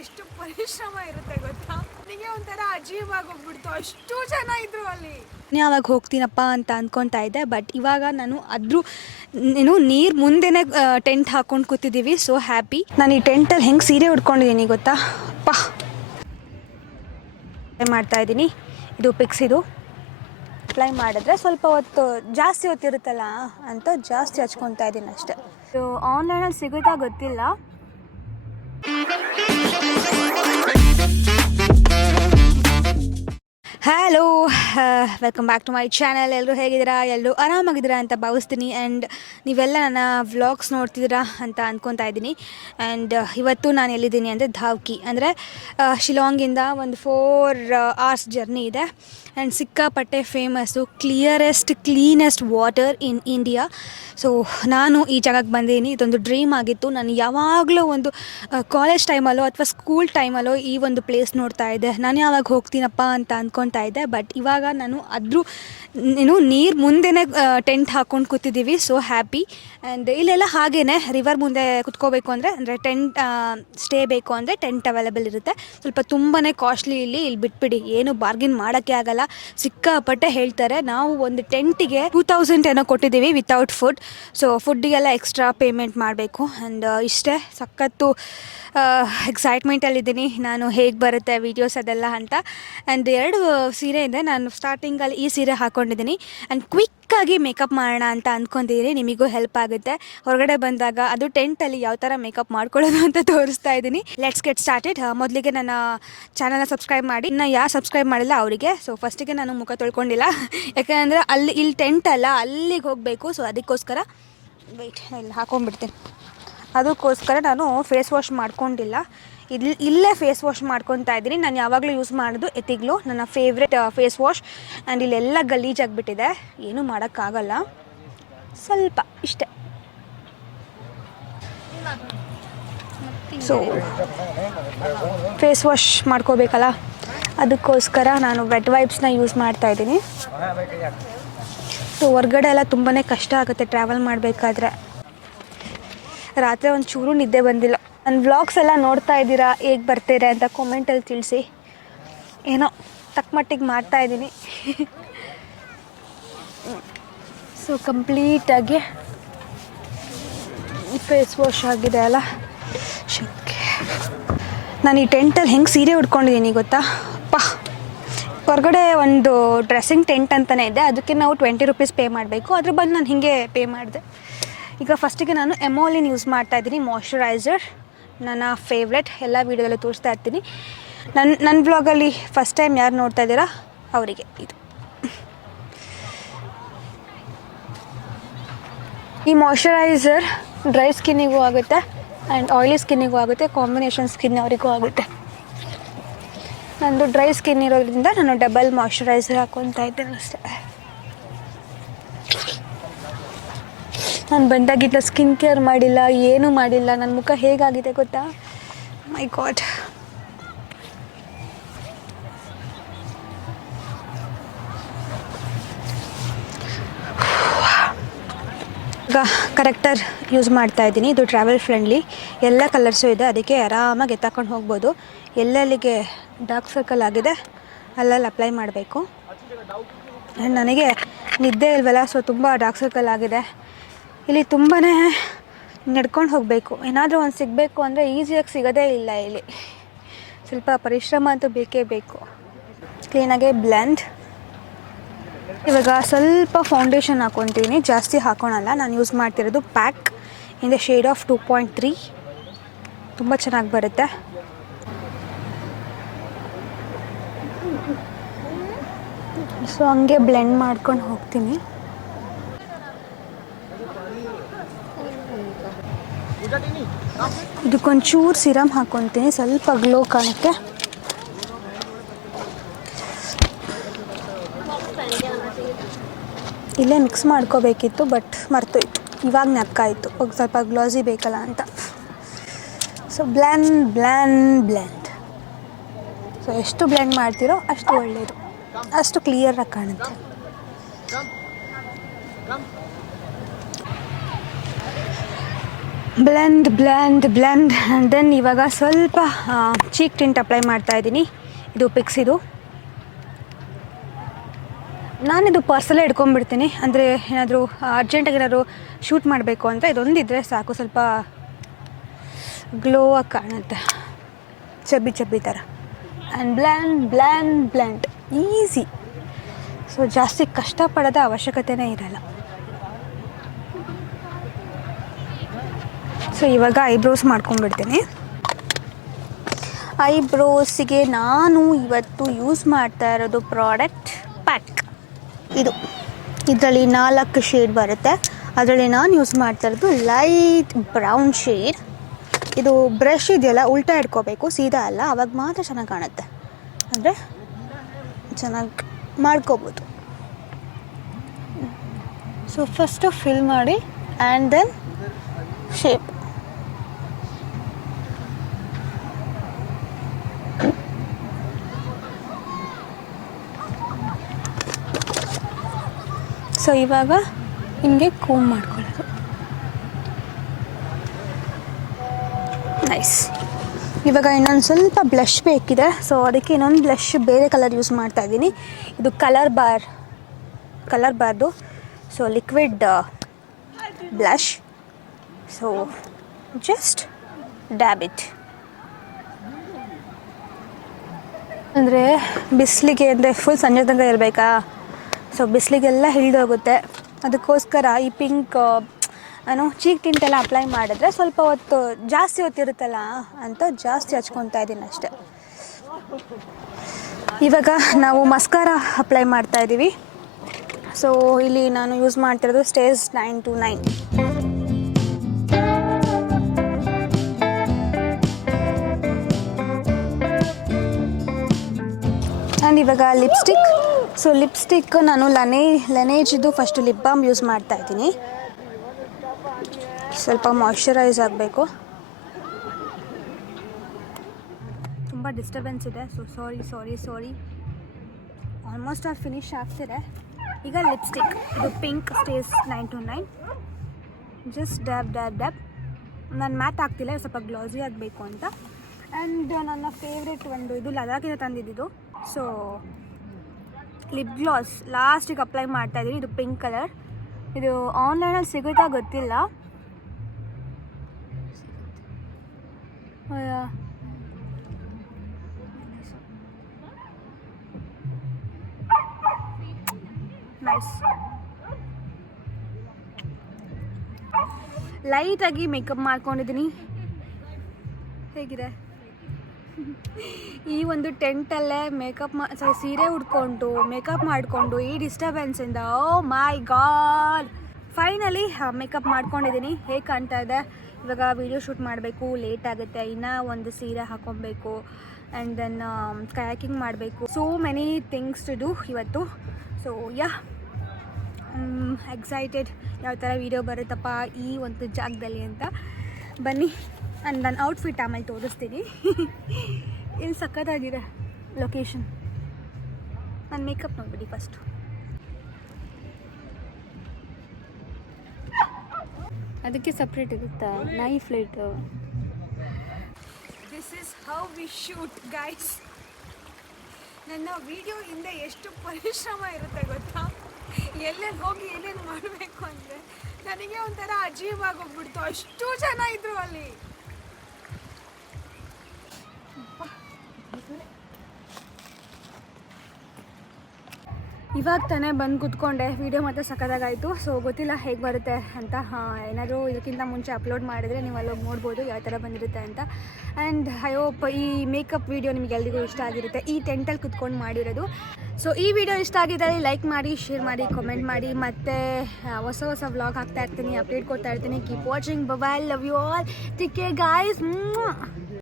ಎಷ್ಟು ಪರಿಶ್ರಮ ಇರುತ್ತೆ ಗೊತ್ತಾ. ನನಗೆ ಒಂಥರ ಅಜೀಬ್ ಆಗೋಗ್ಬಿಡ್ತು, ಅಷ್ಟು ಜನ ಇದ್ರು ಅಲ್ಲಿ. ಯಾವಾಗ ಹೋಗ್ತೀನಪ್ಪ ಅಂತ ಅಂದ್ಕೊತಾ ಇದ್ದೆ, ಬಟ್ ಇವಾಗ ನಾನು ನೀರು ಮುಂದೆನೇ ಟೆಂಟ್ ಹಾಕೊಂಡು ಕೂತಿದ್ದೀವಿ. So happy. ನಾನು ಈ ಟೆಂಟಲ್ಲಿ ಹೆಂಗೆ ಸೀರೆ ಉಟ್ಕೊಂಡಿದ್ದೀನಿ ಗೊತ್ತಾ, ಮಾಡ್ತಾ ಇದ್ದೀನಿ. ಇದು ಪಿಕ್ಸ್. ಇದು ಅಪ್ಲೈ ಮಾಡಿದ್ರೆ ಸ್ವಲ್ಪ ಹೊತ್ತು ಜಾಸ್ತಿ ಹೊತ್ತಿರುತ್ತಲ್ಲ ಅಂತ ಜಾಸ್ತಿ ಹಚ್ಕೊತಾ ಇದ್ದೀನಿ ಅಷ್ಟೇ. ಇದು ಆನ್ಲೈನಲ್ಲಿ ಸಿಗುತ್ತಾ ಗೊತ್ತಿಲ್ಲ. Hello, welcome back to my channel. ಎಲ್ಲರೂ ಹೇಗಿದ್ದೀರಾ? ಎಲ್ಲರೂ ಆರಾಮಾಗಿದ್ದೀರಾ ಅಂತ ಭಾವಿಸ್ತೀನಿ. ಆ್ಯಂಡ್ ನೀವೆಲ್ಲ ನನ್ನ ವ್ಲಾಗ್ಸ್ ನೋಡ್ತಿದ್ದೀರಾ ಅಂತ ಅಂದ್ಕೊತಾ ಇದ್ದೀನಿ. ಆ್ಯಂಡ್ ಇವತ್ತು ನಾನು ಎಲ್ಲಿದ್ದೀನಿ ಅಂದರೆ ಧಾವ್ಕಿ, ಅಂದರೆ ಶಿಲಾಂಗಿಂದ ಒಂದು 4 hours ಜರ್ನಿ ಇದೆ. ಆ್ಯಂಡ್ ಸಿಕ್ಕಾಪಟ್ಟೆ famous, cleanest water in India. So ನಾನು ಈ ಜಾಗಕ್ಕೆ ಬಂದಿದ್ದೀನಿ. ಇದೊಂದು ಡ್ರೀಮ್ ಆಗಿತ್ತು. ನಾನು ಯಾವಾಗಲೂ ಒಂದು ಕಾಲೇಜ್ ಟೈಮಲ್ಲೋ ಅಥವಾ ಸ್ಕೂಲ್ ಟೈಮಲ್ಲೋ ಈ ಒಂದು ಪ್ಲೇಸ್ ನೋಡ್ತಾ ಇದ್ದೆ. ನಾನು ಯಾವಾಗ ಹೋಗ್ತೀನಪ್ಪ ಅಂತ ಅಂದ್ಕೊತಾ ಇದ್ದೆ, ಬಟ್ ಇವಾಗ ನಾನು ನೀರು ಮುಂದೆನೇ ಟೆಂಟ್ ಹಾಕ್ಕೊಂಡು ಕೂತಿದ್ದೀವಿ. So happy. ಆ್ಯಂಡ್ ಇಲ್ಲೆಲ್ಲ ಹಾಗೇ ರಿವರ್ ಮುಂದೆ ಕುತ್ಕೋಬೇಕು ಅಂದರೆ ಟೆಂಟ್ ಸ್ಟೇ ಬೇಕು ಅಂದರೆ ಟೆಂಟ್ ಅವೈಲೇಬಲ್ ಇರುತ್ತೆ. ಸ್ವಲ್ಪ ತುಂಬಾ ಕಾಸ್ಟ್ಲಿ. ಇಲ್ಲಿ ಬಿಟ್ಬಿಡಿ, ಏನು ಬಾರ್ಗಿನ್ ಮಾಡೋಕ್ಕೆ ಆಗಲ್ಲ. ಸಿಕ್ಕಾಪಟ್ಟೆ ಹೇಳ್ತಾರೆ. ನಾವು ಒಂದು ಟೆಂಟಿಗೆ 2000 ಏನೋ ಕೊಟ್ಟಿದ್ದೀವಿ ವಿತೌಟ್ ಫುಡ್. ಸೊ ಫುಡ್ಡಿಗೆಲ್ಲ ಎಕ್ಸ್ಟ್ರಾ ಪೇಮೆಂಟ್ ಮಾಡಬೇಕು. ಆ್ಯಂಡ್ ಇಷ್ಟೇ, ಸಖತ್ತು ಎಕ್ಸೈಟ್ಮೆಂಟಲ್ಲಿದ್ದೀನಿ ನಾನು, ಹೇಗೆ ಬರುತ್ತೆ ವೀಡಿಯೋಸ್ ಅದೆಲ್ಲ ಅಂತ. ಆ್ಯಂಡ್ 2 ಸೀರೆ ಇದೆ. ನಾನು ಸ್ಟಾರ್ಟಿಂಗಲ್ಲಿ ಈ ಸೀರೆ ಹಾಕ್ಕೊಂಡಿದ್ದೀನಿ. ಆ್ಯಂಡ್ ಕ್ವಿಕ್ಕಾಗಿ ಮೇಕಪ್ ಮಾಡೋಣ ಅಂತ ಅಂದ್ಕೊಂಡಿದ್ದೀನಿ. ನಿಮಗೂ ಹೆಲ್ಪ್ ಆಗುತ್ತೆ ಹೊರಗಡೆ ಬಂದಾಗ. ಅದು ಟೆಂಟಲ್ಲಿ ಯಾವ ಥರ ಮೇಕಪ್ ಮಾಡ್ಕೊಳ್ಳೋದು ಅಂತ ತೋರಿಸ್ತಾ ಇದ್ದೀನಿ. Let's get started. ಮೊದಲಿಗೆ ನನ್ನ ಚಾನಲ್ನ ಸಬ್ಸ್ಕ್ರೈಬ್ ಮಾಡಿ. ಇನ್ನು ಯಾರು ಸಬ್ಸ್ಕ್ರೈಬ್ ಮಾಡಿಲ್ಲ ಅವರಿಗೆ. ಸೊ ಫಸ್ಟಿಗೆ ನಾನು ಮುಖ ತೊಳ್ಕೊಂಡಿಲ್ಲ, ಯಾಕೆಂದರೆ ಇಲ್ಲಿ ಟೆಂಟ್ ಅಲ್ಲ, ಅಲ್ಲಿಗೆ ಹೋಗಬೇಕು. ಸೊ ಅದಕ್ಕೋಸ್ಕರ ವೆಯ್ಟ್ ಇಲ್ಲಿ ಹಾಕೊಂಡ್ಬಿಡ್ತೀನಿ. ಅದಕ್ಕೋಸ್ಕರ ನಾನು ಫೇಸ್ ವಾಶ್ ಮಾಡ್ಕೊಂಡಿಲ್ಲ. ಇಲ್ಲೇ ಫೇಸ್ ವಾಶ್ ಮಾಡ್ಕೊತಾ ಇದ್ದೀನಿ. ನಾನು ಯಾವಾಗಲೂ ಯೂಸ್ ಮಾಡೋದು ಎಥಿಗ್ಲೋ, ನನ್ನ ಫೇವ್ರೆಟ್ ಫೇಸ್ ವಾಶ್. ಆ್ಯಂಡ್ ಇಲ್ಲೆಲ್ಲ ಗಲೀಜಾಗಿಬಿಟ್ಟಿದೆ, ಏನೂ ಮಾಡೋಕ್ಕಾಗಲ್ಲ. ಸ್ವಲ್ಪ ಇಷ್ಟೇ. ಸೊ ಫೇಸ್ ವಾಶ್ ಮಾಡ್ಕೋಬೇಕಲ್ಲ, ಅದಕ್ಕೋಸ್ಕರ ನಾನು ವೆಟ್ ವೈಪ್ಸ್ನ ಯೂಸ್ ಮಾಡ್ತಾಯಿದ್ದೀನಿ. ಸೊ ಹೊರ್ಗಡೆ ಎಲ್ಲ ತುಂಬಾ ಕಷ್ಟ ಆಗುತ್ತೆ ಟ್ರಾವೆಲ್ ಮಾಡಬೇಕಾದ್ರೆ. ರಾತ್ರಿ ಒಂದು ಚೂರು ನಿದ್ದೆ ಬಂದಿಲ್ಲ. ನನ್ನ ವ್ಲಾಗ್ಸ್ ಎಲ್ಲ ನೋಡ್ತಾ ಇದ್ದೀರಾ, ಹೇಗೆ ಬರ್ತೀರಾ ಅಂತ ಕಾಮೆಂಟಲ್ಲಿ ತಿಳಿಸಿ. ಏನೋ ತಕ್ಕ ಮಟ್ಟಿಗೆ ಮಾಡ್ತಾಯಿದ್ದೀನಿ. ಸೊ ಕಂಪ್ಲೀಟಾಗಿ ಫೇಸ್ ವಾಶ್ ಆಗಿದೆ ಅಲ್ಲ, ಶಕ್ಕೆ. ನಾನು ಈ ಟೆಂಟಲ್ಲಿ ಹೆಂಗೆ ಸೀರೆ ಉಟ್ಕೊಂಡಿದ್ದೀನಿ ಗೊತ್ತಾ. ಹೊರಗಡೆ ಒಂದು ಡ್ರೆಸ್ಸಿಂಗ್ ಟೆಂಟ್ ಅಂತಲೇ ಇದೆ, ಅದಕ್ಕೆ ನಾವು 20 rupees ಪೇ ಮಾಡಬೇಕು. ಅದ್ರ ಬಂದು ನಾನು ಹೀಗೆ ಪೇ ಮಾಡಿದೆ. ಈಗ ಫಸ್ಟಿಗೆ ನಾನು ಎಮೋಲಿನ್ ಯೂಸ್ ಮಾಡ್ತಾಯಿದ್ದೀನಿ, ಮಾಯ್ಶ್ಚರೈಸರ್. ನನ್ನ ಫೇವ್ರೆಟ್, ಎಲ್ಲ ವೀಡಿಯೋದಲ್ಲೂ ತೋರಿಸ್ತಾ ಇರ್ತೀನಿ. ನನ್ನ ಬ್ಲಾಗಲ್ಲಿ ಫಸ್ಟ್ ಟೈಮ್ ಯಾರು ನೋಡ್ತಾ ಇದ್ದೀರಾ ಅವರಿಗೆ ಇದು. ಈ ಮಾಯ್ಶ್ಚರೈಸರ್ ಡ್ರೈ ಸ್ಕಿನ್ನಿಗೂ ಆಗುತ್ತೆ ಆ್ಯಂಡ್ ಆಯಿಲಿ ಸ್ಕಿನ್ನಿಗೂ ಆಗುತ್ತೆ, ಕಾಂಬಿನೇಷನ್ ಸ್ಕಿನ್ ಅವರಿಗೂ ಆಗುತ್ತೆ. ನಂದು ಡ್ರೈ ಸ್ಕಿನ್ ಇರೋದ್ರಿಂದ ನಾನು ಡಬಲ್ ಮಾಯ್ಶ್ಚರೈಸರ್ ಹಾಕ್ಕೊತಾ ಇದ್ದೇನೆ ಅಷ್ಟೇ. ನಾನು ಬಂದಾಗಿದ್ದ ಸ್ಕಿನ್ ಕೇರ್ ಮಾಡಿಲ್ಲ, ಏನೂ ಮಾಡಿಲ್ಲ. ನನ್ನ ಮುಖ ಹೇಗಾಗಿದೆ ಗೊತ್ತಾ, ಮೈ ಗಾಡ್. ಈಗ ಕರೆಕ್ಟರ್ ಯೂಸ್ ಮಾಡ್ತಾಯಿದ್ದೀನಿ. ಇದು ಟ್ರಾವೆಲ್ ಫ್ರೆಂಡ್ಲಿ, ಎಲ್ಲ ಕಲರ್ಸು ಇದೆ, ಅದಕ್ಕೆ ಆರಾಮಾಗಿ ಎತ್ತಾಕೊಂಡು ಹೋಗ್ಬೋದು. ಎಲ್ಲೆಲ್ಲಿಗೆ ಡಾರ್ಕ್ ಸರ್ಕಲ್ ಆಗಿದೆ ಅಲ್ಲಲ್ಲಿ ಅಪ್ಲೈ ಮಾಡಬೇಕು. ಆ್ಯಂಡ್ ನನಗೆ ನಿದ್ದೆ ಇಲ್ವಲ್ಲ, ಸೊ ತುಂಬ ಡಾರ್ಕ್ ಸರ್ಕಲ್ ಆಗಿದೆ. ಇಲ್ಲಿ ತುಂಬಾ ನಡ್ಕೊಂಡು ಹೋಗಬೇಕು. ಏನಾದರೂ ಒಂದು ಸಿಗಬೇಕು ಅಂದರೆ ಈಸಿಯಾಗಿ ಸಿಗೋದೇ ಇಲ್ಲ ಇಲ್ಲಿ. ಸ್ವಲ್ಪ ಪರಿಶ್ರಮ ಅಂತೂ ಬೇಕೇ ಬೇಕು. ಕ್ಲೀನಾಗೆ ಬ್ಲೆಂಡ್. ಇವಾಗ ಸ್ವಲ್ಪ ಫೌಂಡೇಶನ್ ಹಾಕ್ಕೊತೀನಿ, ಜಾಸ್ತಿ ಹಾಕ್ಕೊಳಲ್ಲ. ನಾನು ಯೂಸ್ ಮಾಡ್ತಿರೋದು pack in the shade of 2.3. ತುಂಬ ಚೆನ್ನಾಗಿ ಬರುತ್ತೆ. ಸೊ ಹಂಗೆ ಬ್ಲೆಂಡ್ ಮಾಡ್ಕೊಂಡು ಹೋಗ್ತೀನಿ. ಇದಕ್ಕೊಂಚೂರು ಸಿರಮ್ ಹಾಕ್ಕೊತೀನಿ, ಸ್ವಲ್ಪ ಗ್ಲೋ ಕಾಣುತ್ತೆ. ಇಲ್ಲೇ ಮಿಕ್ಸ್ ಮಾಡ್ಕೋಬೇಕಿತ್ತು, ಬಟ್ ಮರ್ತೋಯ್ತು. ಇವಾಗ ನೆನಪಾಯಿತು, ಸ್ವಲ್ಪ ಗ್ಲಾಸಿ ಬೇಕಲ್ಲ ಅಂತ. So blend. ಸೊ ಎಷ್ಟು ಬ್ಲೆಂಡ್ ಮಾಡ್ತೀರೋ ಅಷ್ಟು ಒಳ್ಳೆಯದು, ಅಷ್ಟು ಕ್ಲಿಯರಾಗಿ ಕಾಣುತ್ತೆ. ಬ್ಲೆಂಡ್ ಆ್ಯಂಡ್ ದೆನ್ ಇವಾಗ ಸ್ವಲ್ಪ ಚೀಕ್ ಟಿಂಟ್ ಅಪ್ಲೈ ಮಾಡ್ತಾಯಿದ್ದೀನಿ. ಇದು ಪಿಕ್ಸ್. ಇದು ನಾನಿದು ಪರ್ಸಲ್ಲೇ ಇಟ್ಕೊಂಡ್ಬಿಡ್ತೀನಿ. ಅಂದರೆ ಏನಾದರೂ ಅರ್ಜೆಂಟಾಗಿ ಏನಾದರೂ ಶೂಟ್ ಮಾಡಬೇಕು ಅಂದರೆ ಇದೊಂದಿದ್ದರೆ ಸಾಕು, ಸ್ವಲ್ಪ ಗ್ಲೋ ಆಗಿ ಕಾಣುತ್ತೆ, ಚಬ್ಬಿ ಥರ. And blend easy. ಸೊ ಜಾಸ್ತಿ ಕಷ್ಟಪಡೋದ ಅವಶ್ಯಕತೆನೇ ಇರಲ್ಲ. ಸೊ ಇವಾಗ ಐಬ್ರೋಸ್ ಮಾಡ್ಕೊಂಡ್ಬಿಡ್ತೀನಿ. ಐಬ್ರೋಸಿಗೆ ನಾನು ಇವತ್ತು ಯೂಸ್ ಮಾಡ್ತಾ ಇರೋದು ಪ್ರಾಡಕ್ಟ್ ಪ್ಯಾಕ್. ಇದರಲ್ಲಿ 4 ಶೇಡ್ ಬರುತ್ತೆ. ಅದರಲ್ಲಿ ನಾನು ಯೂಸ್ ಮಾಡ್ತಾ ಇರೋದು ಲೈಟ್ ಬ್ರೌನ್ ಶೇಡ್. ಇದು ಬ್ರಷ್ ಇದೆಯಲ್ಲ, ಉಲ್ಟಾ ಇಟ್ಕೋಬೇಕು, ಸೀದಾ ಅಲ್ಲ, ಆವಾಗ ಮಾತ್ರ ಚೆನ್ನಾಗಿ ಕಾಣುತ್ತೆ. ಅಂದರೆ ಚೆನ್ನಾಗಿ ಮಾಡ್ಕೋಬೋದು. ಸೊ ಫಸ್ಟು ಫಿಲ್ ಮಾಡಿ ಆ್ಯಂಡ್ ದೆನ್ ಶೇಪ್. ಸೊ ಇವಾಗ ಹಿಂಗೆ ಕೂಮ್ ಮಾಡ್ಕೊಳ್ಳೋದು. ನೈಸ್. ಇವಾಗ ಇನ್ನೊಂದು ಸ್ವಲ್ಪ ಬ್ಲಷ್ ಬೇಕಿದೆ. ಸೊ ಅದಕ್ಕೆ ಇನ್ನೊಂದು ಬ್ಲಷ್ ಬೇರೆ ಕಲರ್ ಯೂಸ್ ಮಾಡ್ತಾಯಿದ್ದೀನಿ. ಇದು ಕಲರ್ ಬಾರ್ದು. So liquid blush. So just dab it. ಅಂದರೆ ಬಿಸಿಲಿಗೆ ಅಂದರೆ ಫುಲ್ ಸಂಜೆ ತನಕ ಇರಬೇಕಾ? ಸೊ ಬಿಸಿಲಿಗೆಲ್ಲ ಹಿಡಿದೋಗುತ್ತೆ. ಅದಕ್ಕೋಸ್ಕರ ಈ ಪಿಂಕ್ ಚೀಕ್ ಟಿಂಟೆಲ್ಲ ಅಪ್ಲೈ ಮಾಡಿದ್ರೆ ಸ್ವಲ್ಪ ಹೊತ್ತು ಜಾಸ್ತಿ ಹೊತ್ತಿರುತ್ತಲ್ಲ ಅಂತ ಜಾಸ್ತಿ ಹಚ್ಕೊತಾ ಇದ್ದೀನಿ ಅಷ್ಟೆ. ಇವಾಗ ನಾವು ಮಸ್ಕಾರ ಅಪ್ಲೈ ಮಾಡ್ತಾ ಇದ್ದೀವಿ. ಸೊ ಇಲ್ಲಿ ನಾನು ಯೂಸ್ ಮಾಡ್ತಿರೋದು ಸ್ಟೇಜ್ 929. ಆ್ಯಂಡ್ ಇವಾಗ ಲಿಪ್ಸ್ಟಿಕ್. ಸೊ ಲಿಪ್ಸ್ಟಿಕ್ ನಾನು ಲನೇಜ್ದು ಫಸ್ಟು ಲಿಪ್ ಬಾಮ್ ಯೂಸ್ ಮಾಡ್ತಾ ಇದ್ದೀನಿ. ಸ್ವಲ್ಪ ಮಾಯ್ಶ್ಚರೈಸ್ ಆಗಬೇಕು. ತುಂಬ ಡಿಸ್ಟರ್ಬೆನ್ಸ್ ಇದೆ. So sorry. ಆಲ್ಮೋಸ್ಟ್ ಫಿನಿಶ್ ಆಗ್ತಿದೆ. ಈಗ ಲಿಪ್ಸ್ಟಿಕ್. ಇದು ಪಿಂಕ್ ಸ್ಟೇಜ್ 929. Just dab. ನಾನು ಮ್ಯಾಟ್ ಆಗ್ತಿಲ್ಲ, ಸ್ವಲ್ಪ ಗ್ಲಾಸಿ ಆಗಬೇಕು ಅಂತ. ಆ್ಯಂಡ್ ನನ್ನ ಫೇವ್ರೆಟ್ ಒಂದು ಇದು ಲದಾಖಿಂದ ತಂದಿದ್ದು. ಸೊ ಲಿಪ್ ಗ್ಲಾಸ್ ಲಾಸ್ಟಿಗೆ ಅಪ್ಲೈ ಮಾಡ್ತಾಯಿದ್ದೀನಿ. ಇದು ಪಿಂಕ್ ಕಲರ್. ಇದು ಆನ್ಲೈನಲ್ಲಿ ಸಿಗುತ್ತಾ ಗೊತ್ತಿಲ್ಲ. ನೈಸ್. ಲೈಟಾಗಿ ಮೇಕಪ್ ಮಾಡ್ಕೊಂಡಿದ್ದೀನಿ. ಹೇಗಿದೆ? ಈ ಒಂದು ಟೆಂಟಲ್ಲೇ ಸೀರೆ ಉಟ್ಕೊಂಡು ಮೇಕಪ್ ಮಾಡಿಕೊಂಡು ಈ ಡಿಸ್ಟರ್ಬೆನ್ಸಿಂದ ಓ ಮೈ ಗಾಡ್ ಫೈನಲಿ ಮೇಕಪ್ ಮಾಡ್ಕೊಂಡಿದ್ದೀನಿ. ಹೇಗೆ ಕಾಣ್ತಾ ಇದೆ? ಇವಾಗ ವೀಡಿಯೋ ಶೂಟ್ ಮಾಡಬೇಕು, ಲೇಟ್ ಆಗುತ್ತೆ. ಇನ್ನೂ ಒಂದು ಸೀರೆ ಹಾಕೊಬೇಕು ಆ್ಯಂಡ್ ದೆನ್ ಕಯಾಕಿಂಗ್ ಮಾಡಬೇಕು. So many things to do ಇವತ್ತು. ಸೊ ಎಕ್ಸೈಟೆಡ್ ಯಾವ ಥರ ವೀಡಿಯೋ ಬರುತ್ತಪ್ಪ ಈ ಒಂದು ಜಾಗದಲ್ಲಿ ಅಂತ. ಬನ್ನಿ. ಆ್ಯಂಡ್ ನನ್ನ ಔಟ್ಫಿಟ್ ಆಮೇಲೆ ತೋರಿಸ್ತೀನಿ. ಇಲ್ಲಿ ಸಕ್ಕತ್ತಾಗಿದೆ ಲೊಕೇಶನ್. ನನ್ನ ಮೇಕಪ್ ನೋಡ್ಬಿಡಿ ಫಸ್ಟು. ಅದಕ್ಕೆ ಸಪ್ರೇಟ್ ಇರುತ್ತಾ knife light? This is how we shoot guys. ನನ್ನ ವಿಡಿಯೋ ಹಿಂದೆ ಎಷ್ಟು ಪರಿಶ್ರಮ ಇರುತ್ತೆ ಗೊತ್ತಾ? ಎಲ್ಲೆಲ್ಲಿ ಹೋಗಿ ಏನೇನು ಮಾಡಬೇಕು ಅಂದರೆ ನನಗೆ ಒಂಥರ ಅಜೀಬ್ ಆಗೋಗ್ಬಿಡ್ತು. ಅಷ್ಟು ಜನ ಇದ್ರು ಅಲ್ಲಿ. ಇವಾಗ ತಾನೇ ಬಂದು ಕೂತ್ಕೊಂಡೆ. ವೀಡಿಯೋ ಮಾತ್ರ ಸಕ್ಕತ್ತಾಗಾಯಿತು. ಸೊ ಗೊತ್ತಿಲ್ಲ ಹೇಗೆ ಬರುತ್ತೆ ಅಂತ. ಏನಾದರೂ ಇದಕ್ಕಿಂತ ಮುಂಚೆ ಅಪ್ಲೋಡ್ ಮಾಡಿದರೆ ನೀವು ಅಲ್ಲೋಗಿ ನೋಡ್ಬೋದು ಯಾವ ಥರ ಬಂದಿರುತ್ತೆ ಅಂತ. ಆ್ಯಂಡ್ ಐ ಹೋಪ್ ಈ ಮೇಕಪ್ ವೀಡಿಯೋ ನಿಮಗೆಲ್ರಿಗೂ ಇಷ್ಟ ಆಗಿರುತ್ತೆ, ಈ ಟೆಂಟಲ್ಲಿ ಕುತ್ಕೊಂಡು ಮಾಡಿರೋದು. ಸೊ ಈ ವಿಡಿಯೋ ಇಷ್ಟ ಆಗಿದ್ದರೆ ಲೈಕ್ ಮಾಡಿ, ಶೇರ್ ಮಾಡಿ, ಕಮೆಂಟ್ ಮಾಡಿ. ಮತ್ತು ಹೊಸ ವ್ಲಾಗ್ ಹಾಕ್ತಾ ಇರ್ತೀನಿ, ಅಪ್ಡೇಟ್ ಕೊಡ್ತಾ ಇರ್ತೀನಿ. Keep watching. Bye, love you all. Take care guys.